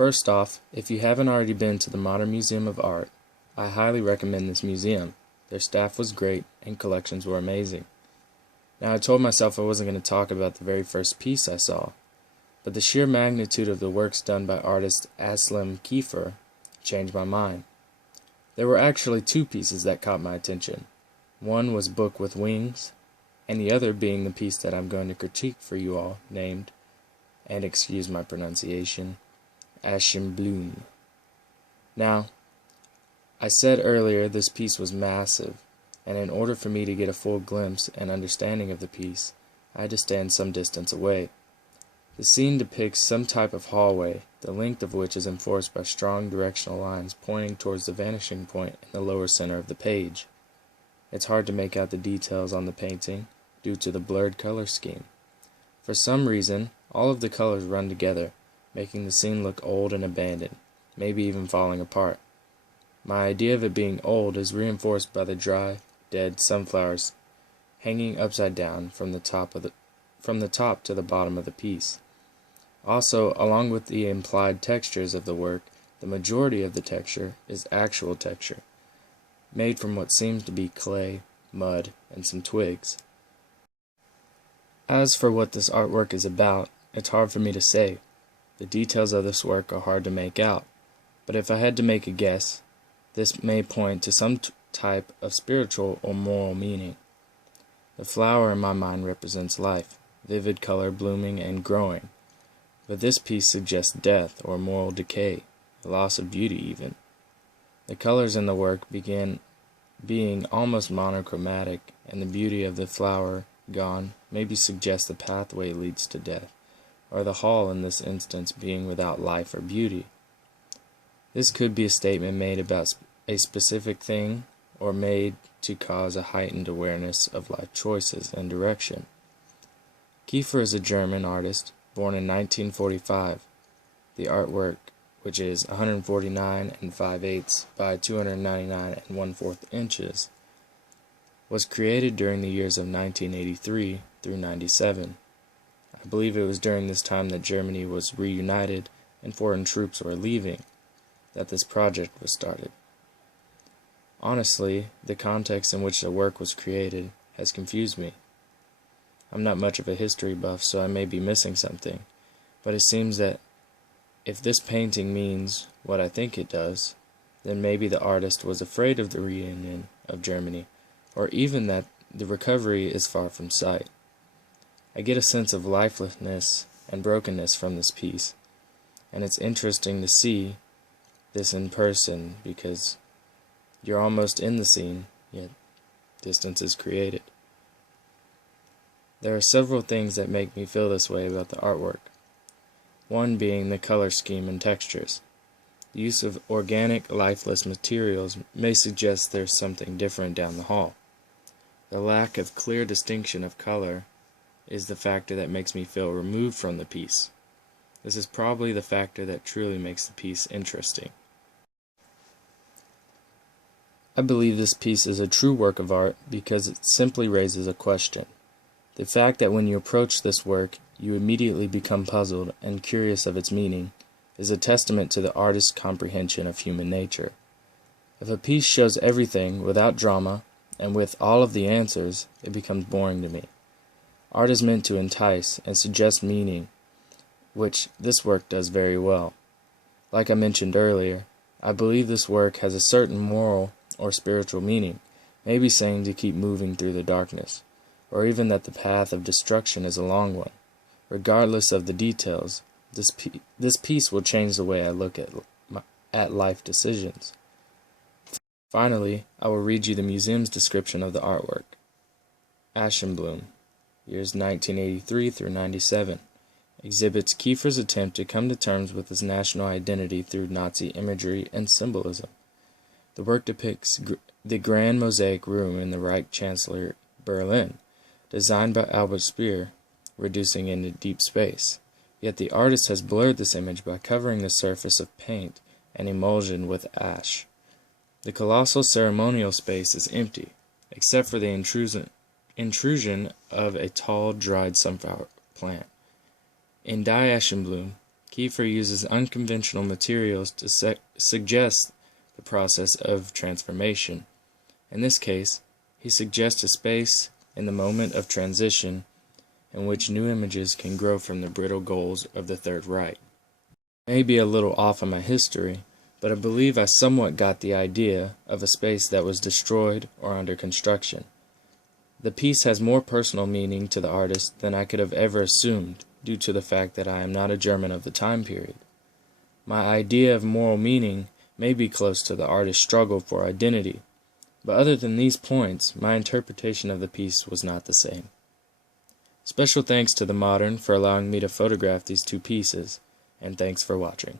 First off, if you haven't already been to the Modern Museum of Art, I highly recommend this museum. Their staff was great and collections were amazing. Now I told myself I wasn't going to talk about the very first piece I saw, but the sheer magnitude of the works done by artist Aslem Kiefer changed my mind. There were actually two pieces that caught my attention. One was Book with Wings, and the other being the piece that I'm going to critique for you all, named, and excuse my pronunciation, Aschenblume. Now, I said earlier this piece was massive, and in order for me to get a full glimpse and understanding of the piece, I had to stand some distance away. The scene depicts some type of hallway, the length of which is enforced by strong directional lines pointing towards the vanishing point in the lower center of the page. It's hard to make out the details on the painting due to the blurred color scheme. For some reason, all of the colors run together, making the scene look old and abandoned, maybe even falling apart. My idea of it being old is reinforced by the dry, dead sunflowers hanging upside down from the top to the bottom of the piece. Also, along with the implied textures of the work, the majority of the texture is actual texture, made from what seems to be clay, mud, and some twigs. As for what this artwork is about, it's hard for me to say. The details of this work are hard to make out, but if I had to make a guess, this may point to some type of spiritual or moral meaning. The flower in my mind represents life, vivid color blooming and growing, but this piece suggests death or moral decay, the loss of beauty even. The colors in the work begin being almost monochromatic, and the beauty of the flower gone maybe suggests the pathway leads to death, or the hall in this instance being without life or beauty. This could be a statement made about a specific thing, or made to cause a heightened awareness of life choices and direction. Kiefer is a German artist, born in 1945. The artwork, which is 149 5/8 by 299 1/4 inches, was created during the years of 1983 through 97. I believe it was during this time that Germany was reunited and foreign troops were leaving that this project was started. Honestly, the context in which the work was created has confused me. I'm not much of a history buff, so I may be missing something, but it seems that if this painting means what I think it does, then maybe the artist was afraid of the reunion of Germany, or even that the recovery is far from sight. I get a sense of lifelessness and brokenness from this piece, and it's interesting to see this in person because you're almost in the scene, yet distance is created. There are several things that make me feel this way about the artwork. One being the color scheme and textures. The use of organic, lifeless materials may suggest there's something different down the hall. The lack of clear distinction of color is the factor that makes me feel removed from the piece. This is probably the factor that truly makes the piece interesting. I believe this piece is a true work of art because it simply raises a question. The fact that when you approach this work, you immediately become puzzled and curious of its meaning is a testament to the artist's comprehension of human nature. If a piece shows everything without drama and with all of the answers, it becomes boring to me. Art is meant to entice and suggest meaning, which this work does very well. Like I mentioned earlier, I believe this work has a certain moral or spiritual meaning, maybe saying to keep moving through the darkness, or even that the path of destruction is a long one. Regardless of the details, this piece will change the way I look at life decisions. Finally, I will read you the museum's description of the artwork. Aschenblume, years 1983 through 97, exhibits Kiefer's attempt to come to terms with his national identity through Nazi imagery and symbolism. The work depicts the Grand Mosaic Room in the Reich Chancellor, Berlin, designed by Albert Speer, reducing into deep space. Yet the artist has blurred this image by covering the surface of paint and emulsion with ash. The colossal ceremonial space is empty, except for the intrusion of a tall, dried sunflower plant. In Die Aschenblume, Kiefer uses unconventional materials to suggest the process of transformation. In this case, he suggests a space in the moment of transition in which new images can grow from the brittle goals of the Third Reich. I may be a little off on my history, but I believe I somewhat got the idea of a space that was destroyed or under construction. The piece has more personal meaning to the artist than I could have ever assumed, due to the fact that I am not a German of the time period. My idea of moral meaning may be close to the artist's struggle for identity, but other than these points, my interpretation of the piece was not the same. Special thanks to The Modern for allowing me to photograph these two pieces, and thanks for watching.